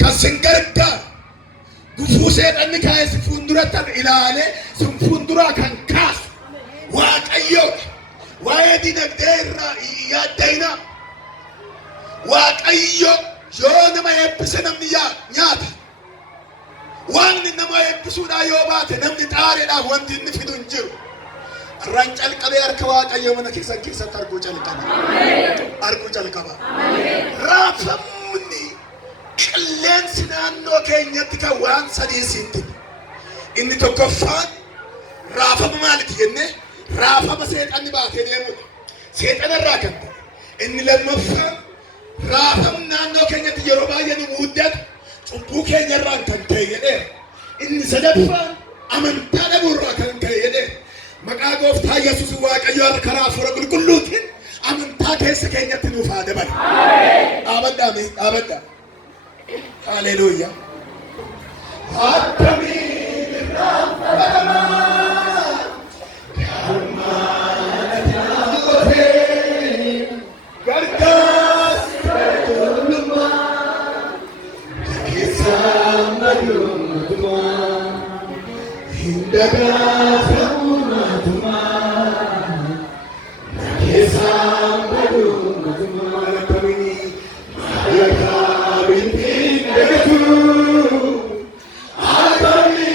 كسنجرتا قفوسات أنك هاي سفندرة الإلالة سفندرة كان كاس واقعيو ويدي نقدر يا دينا واقعيو جون ما يبسنا نيات وان نما يبسونا يوبات نمني تاري لا وانت نفيدون جرو الرنج القبي أركوا أيوة من كيسا ترجو جالكابا أرجو جالكابا رافمني كلن سنانو كينيا تكوان سديسينتي إني تكفان رافم مالك ينه رافم سيد أني باتي ديمون سيد أنا راكن إني لما فهم رافم نانو كينيا تجربا يني مودت تبو كينيا رانكن كينه إني سدفان أمنتان براكن كينه مقا غوفتا يسوس واقعيو الكرا فرق كلوتين أمنتا كيس كينيا تنوفا دبل آمين آمين هاليلويا هاتمين الرب فلمان كرمان تنغوتين كركاس كتولمان كيسام مدوم دمان هندقاس كمونا دمان كيسام مدوم دمان هاتمين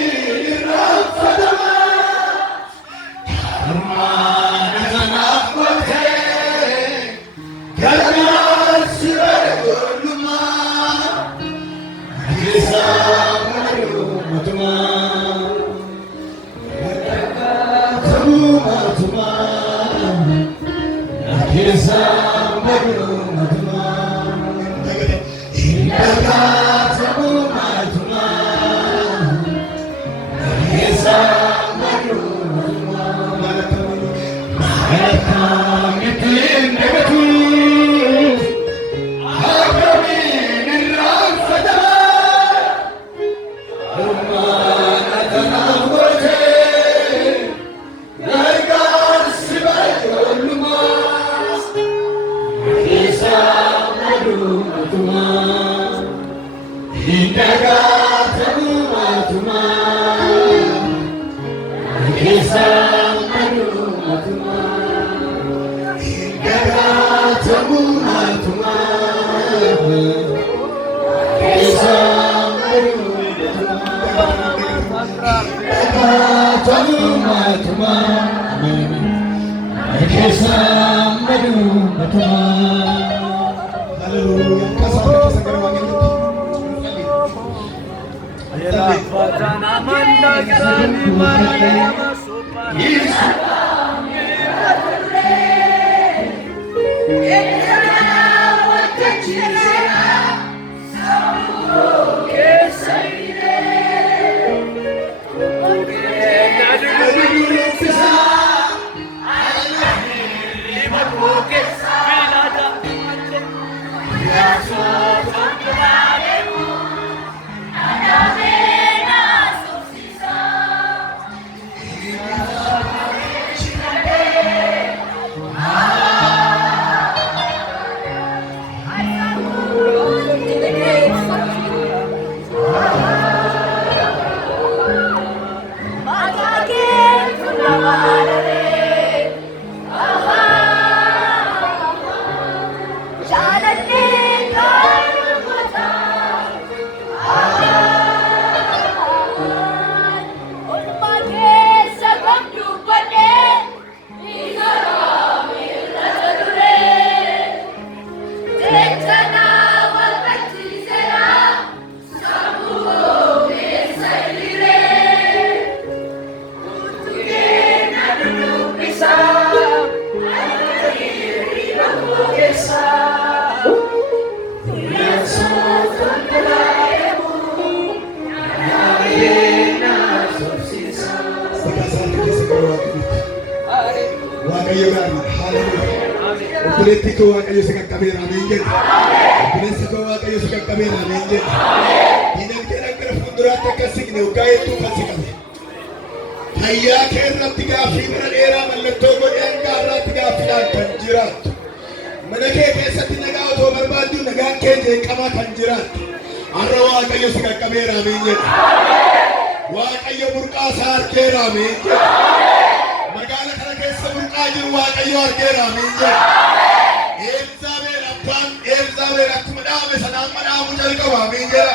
Obboleettii koo Waaqayyo si qaqqabeera ameen jedhe. Obboleessi koo Waaqayyo si qaqqabeera ameen jedhe. Diinagdeedhaan gara fuulduraatti akka siqne waggaa hedduu kan siqame. Fayyaa kee irratti gaaffii bira dheeraa mallattoo godhee hanga har'aatti gaaffiidhaan kan jiraattu. Mana kee keessatti nagaa otoo barbaaddu nagaan kee jeeqamaa kan jiraattu. Har'a waaqayyo si qaqqabeera amiin jedha. Waaqayyo burqaa isaa argeera amiin jedha. Magaala kana keessa burqaa jiru waaqayyo argeera amiin jedha. Elzaabeel abbaan Elzaabeel akkuma dhaame sanaan dhaamu jalqaba amiin jedha.